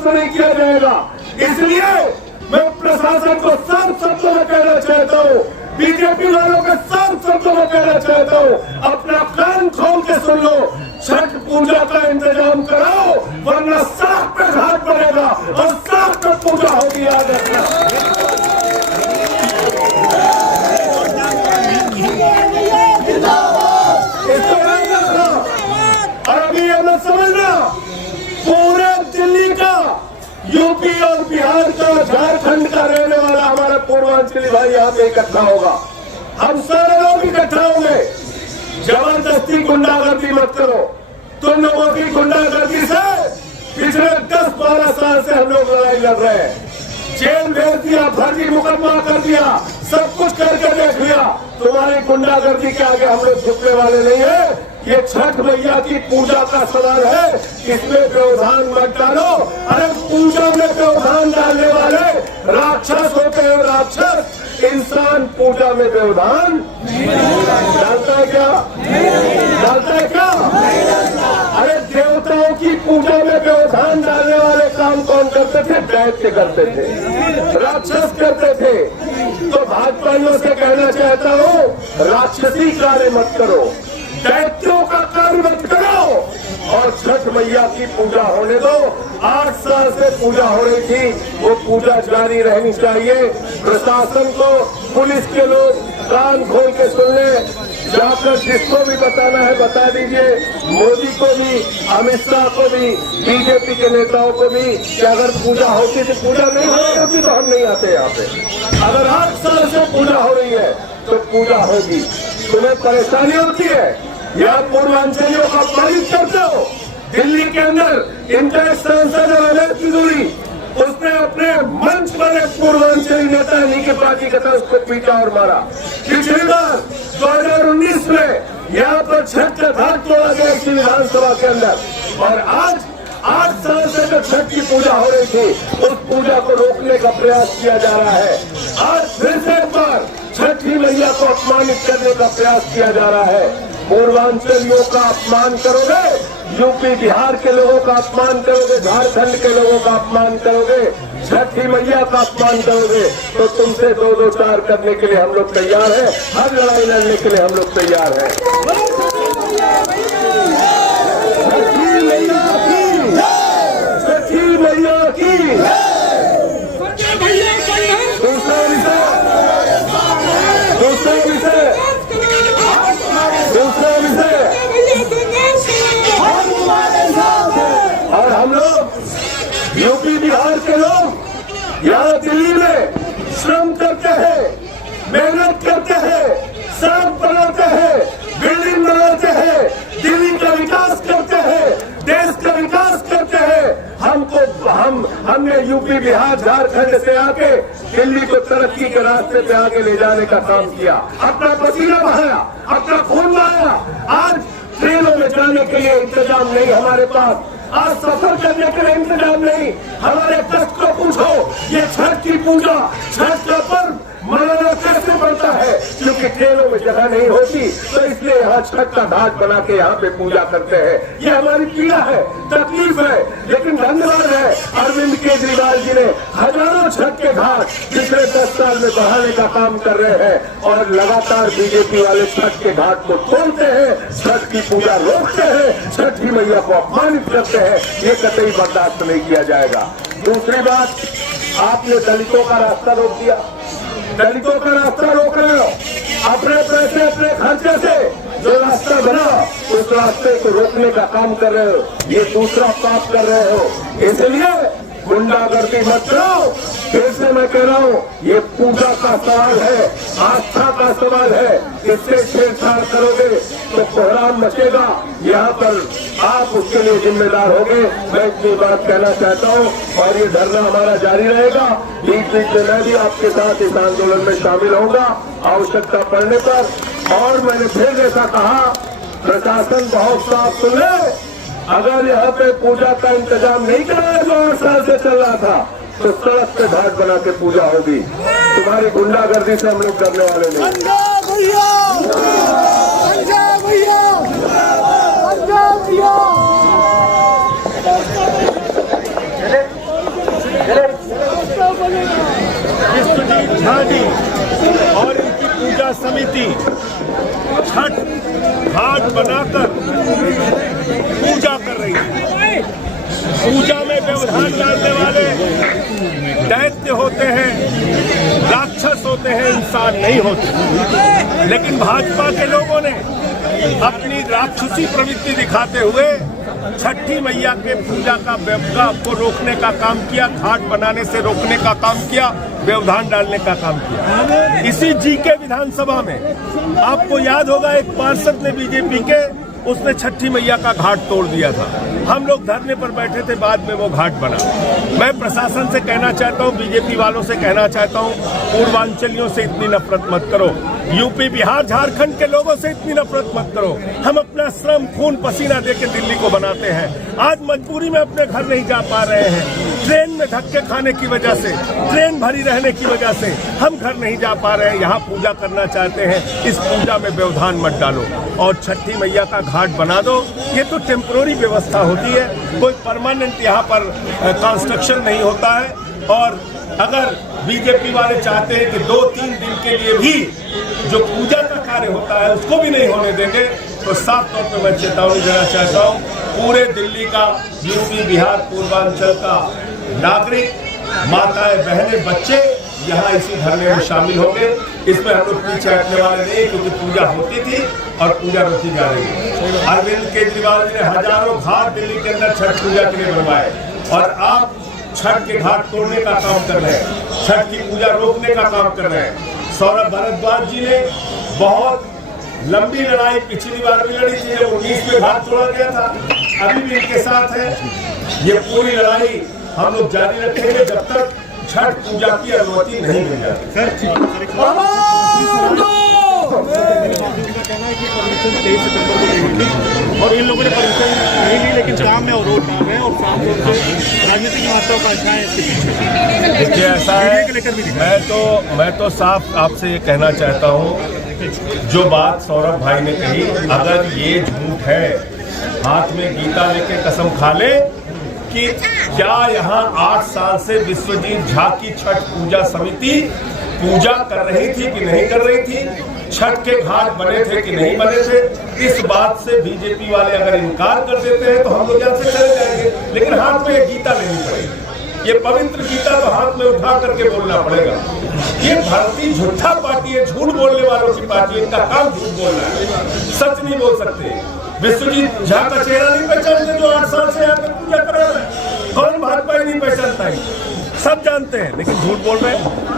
बर्दाश्त नहीं किया जाएगा। इसलिए मैं प्रशासन को सब शब्दों में कहना चाहता हूँ, बीजेपी वालों के सब शब्दों में कहना चाहता हूँ, अपना कान खोल के सुन लो, छठ पूजा का इंतजाम कराओ, वरना सड़क पे घाट पड़ेगा और सड़क पे पूजा होगी। याद रखना। और अभी ये मत समझना, पूरे दिल्ली का, यूपी और बिहार का, झारखंड का रहने वाला हमारा पूर्वांचली भाई यहाँ पे इकट्ठा होगा। हम सारे लोग इकट्ठा होंगे। जबरदस्ती गुंडागर्दी मत करो। तुम लोगों की गुंडागर्दी से पिछले 10-12 साल से हम लोग लड़ाई लड़ रहे हैं। जेल भेज दिया, फर्जी मुकदमा कर दिया, सब कुछ करके देख लिया। तुम्हारी गुंडागर्दी के आगे हम लोग झुकने वाले नहीं है। ये छठ मैया की पूजा का सवाल है, इसमें व्यवधान मत डालो। अरे पूजा में व्यवधान डालने वाले राक्षस होते हैं, राक्षस। इंसान पूजा में व्यवधान डालता है क्या? डालता है क्या? अरे देवताओं की पूजा में व्यवधान डालने वाले काम कौन करते थे? दैत्य करते थे, राक्षस करते थे। तो भाजपाइयों से कहना चाहता हूँ, राक्षसी कार्य मत करो, दैत्यों का कार्य मत करो और छठ मैया की पूजा होने दो। 8 साल से पूजा हो रही थी, वो पूजा जारी रहनी चाहिए। प्रशासन को, पुलिस के लोग कान खोल के सुन ले, जाकर जिसको भी बताना है बता दीजिए, मोदी को भी, अमित शाह को भी, बीजेपी के नेताओं को भी, कि अगर पूजा होती तो पूजा नहीं होती तो हम नहीं आते यहाँ पे। अगर 8 साल से पूजा हो रही है तो पूजा होगी। तुम्हें परेशानी होती है या पूर्वांचलियों का अपमानित करते हो? दिल्ली के अंदर इंटर सांसद रमेश तिजोरी, उसने अपने मंच पर एक पूर्वांचली नेता इन्हीं के पार्टी का था, उसको पीटा और मारा। पिछली बार 2019 में यहाँ पर छठ का घाट तोड़ा गया इसी विधानसभा के अंदर, और आज 8 साल से जो छठ की पूजा हो रही थी, उस पूजा को रोकने का प्रयास किया जा रहा है। आज फिर से एक बार छठी मैया को अपमानित करने का प्रयास किया जा रहा है। पूर्वांचलियों का अपमान करोगे, यूपी बिहार के लोगों का अपमान करोगे, झारखंड के लोगों का अपमान करोगे, छठी मैया का अपमान करोगे, तो तुमसे 2-2 4 करने के लिए हम लोग तैयार हैं। हर लड़ाई लड़ने के लिए हम लोग तैयार हैं। छठी मैया की, छठी मैया की। दूसरा विषय और हम लोग यूपी बिहार के लोग यहाँ दिल्ली में श्रम करते हैं, मेहनत करते हैं, सड़क बनाते हैं, बिल्डिंग बनाते हैं, दिल्ली का विकास करते हैं, देश का विकास करते हैं। हमने यूपी बिहार झारखंड से आके दिल्ली को तरक्की के रास्ते पे आगे ले जाने का काम किया, अपना पसीना बहाया, अपना खून बहाया। आज ट्रेनों में जाने के लिए इंतजाम नहीं हमारे पास, आज सफर करने के लिए इंतजाम नहीं। हमारे कष्ट को पूछो, ये छठ की पूजा, छठ का पर्व मनाना कैसे पड़ता है? क्योंकि ट्रेनों में जगह नहीं होती, तो इसलिए यहाँ छठ का घाट बना के यहाँ पे पूजा करते हैं। ये हमारी पीड़ा है, तकलीफ है, लेकिन धन्यवाद है अरविंद केजरीवाल जी ने हजारों छठ के घाट पिछले 10 साल में बढ़ाने का काम कर रहे हैं, और लगातार बीजेपी वाले छठ के घाट को तोड़ते हैं, छठ की पूजा रोकते हैं, छठी मैया को अपमानित करते हैं। ये कतई बर्दाश्त नहीं किया जाएगा। दूसरी बात, आपने दलितों का रास्ता रोक दिया, दलितों का रास्ता रोक रहे हो, अपने पैसे, अपने खर्चे से जो रास्ता बना उस रास्ते को रोकने का काम कर रहे हो। ये दूसरा पाप कर रहे हो, इसलिए गुंडागर्दी मत करो। फिर से मैं कह रहा हूँ, ये पूजा का सवाल है, आस्था का सवाल है। इससे छेड़छाड़ करोगे तो कोहराम मचेगा, यहाँ पर आप उसके लिए जिम्मेदार होंगे। मैं इतनी बात कहना चाहता हूँ, और ये धरना हमारा जारी रहेगा। बीच बीच में मैं भी आपके साथ इस आंदोलन में शामिल होऊंगा आवश्यकता पड़ने पर। और मैंने फिर जैसा कहा, प्रशासन बहुत साफ सुन ले, अगर यहाँ पे पूजा का इंतजाम नहीं कराया जो 8 साल से चल रहा था, तो सड़क पे घाट बना के पूजा होगी। तुम्हारी गुंडागर्दी से हम लोग करने वाले नहीं। झा जी और इनकी पूजा समिति छठ घाट बनाकर पूजा कर रही है। पूजा में व्यवधान डालने वाले दैत्य होते हैं, राक्षस होते हैं, इंसान नहीं होते। लेकिन भाजपा के लोगों ने अपनी राक्षसी प्रवृत्ति दिखाते हुए छठी मैया के पूजा का को रोकने का काम किया, घाट बनाने से रोकने का काम किया, व्यवधान डालने का काम किया। इसी जीके विधानसभा में आपको याद होगा एक पार्षद ने बीजेपी के उसने छठी मैया का घाट तोड़ दिया था। हम लोग धरने पर बैठे थे, बाद में वो घाट बना। मैं प्रशासन से कहना चाहता हूँ, बीजेपी वालों से कहना चाहता हूँ, पूर्वांचलियों से इतनी नफरत मत करो, यूपी बिहार झारखंड के लोगों से इतनी नफरत मत करो। हम अपना श्रम खून पसीना दे के दिल्ली को बनाते हैं, आज मजबूरी में अपने घर नहीं जा पा रहे हैं। ट्रेन में धक्के खाने की वजह से, ट्रेन भरी रहने की वजह से हम घर नहीं जा पा रहे हैं, यहाँ पूजा करना चाहते हैं। इस पूजा में व्यवधान मत डालो और छठी मैया का घाट बना दो। ये तो टेम्पररी व्यवस्था होती है, कोई परमानेंट यहाँ पर कंस्ट्रक्शन नहीं होता है। और अगर बीजेपी वाले चाहते हैं कि 2-3 दिन के लिए भी जो पूजा का कार्य होता है उसको भी नहीं होने देंगे, तो साफ तौर पर मैं चेतावनी देना चाहता हूँ पूरे दिल्ली का, यूपी बिहार पूर्वांचल का नागरिक, माताएं, बहनें, बच्चे यहाँ इसी धरने में शामिल होंगे। इसमें हम लोग पीछे हटने वाले नहीं, क्योंकि पूजा होती थी और पूजा रोकी जा रही है। अरविंद केजरीवाल जी ने हजारों घाट दिल्ली के अंदर छठ पूजा के लिए बनवाए और आप छठ के घाट तोड़ने का काम कर रहे हैं, छठ की पूजा रोकने का काम कर रहे हैं। सौरभ भारद्वाज जी ने बहुत लंबी लड़ाई पिछली बार भी लड़ी थी जब 19 में घाट तोड़ा गया था, अभी भी इनके साथ है। ये पूरी लड़ाई हम लोग जारी रखेंगे जब तक छठ पूजा की अनुमति नहीं मिल जाती। और इन लोगों ने परमिशन नहीं ली, लेकिन काम में अवरोध डाल रहे हैं और साफ तौर से राजनीतिक महत्वाकांक्षाएं है इसके पीछे। देखिए ऐसा है, मैं तो साफ आपसे ये कहना चाहता हूँ, जो बात सौरभ भाई ने कही, अगर ये झूठ है, हाथ में गीता लेके कसम खा ले कि क्या यहाँ 8 साल से विश्वजीत झा की छठ पूजा समिति पूजा कर रही थी कि नहीं कर रही थी, छठ के घाट बने थे कि नहीं बने थे, इस बात से बीजेपी वाले अगर इनकार कर देते हैं तो हम लोग यहाँ से चले जाएंगे। लेकिन हाथ में गीता लेनी पड़ेगी, ये पवित्र गीता तो हाथ में उठा करके बोलना पड़ेगा। ये भारतीय झूठा पार्टी है, झूठ बोलने वालों की पार्टी है, इनका काम झूठ बोलना है, सच नहीं बोल सकते। विश्वजीत झा का चेहरा नहीं पहचानते जो 8 साल से यहाँ पर पूजा कर रहे हैं, कौन भाजपा ही नहीं पहचानता है, सब जानते हैं, लेकिन झूठ बोल रहे हैं।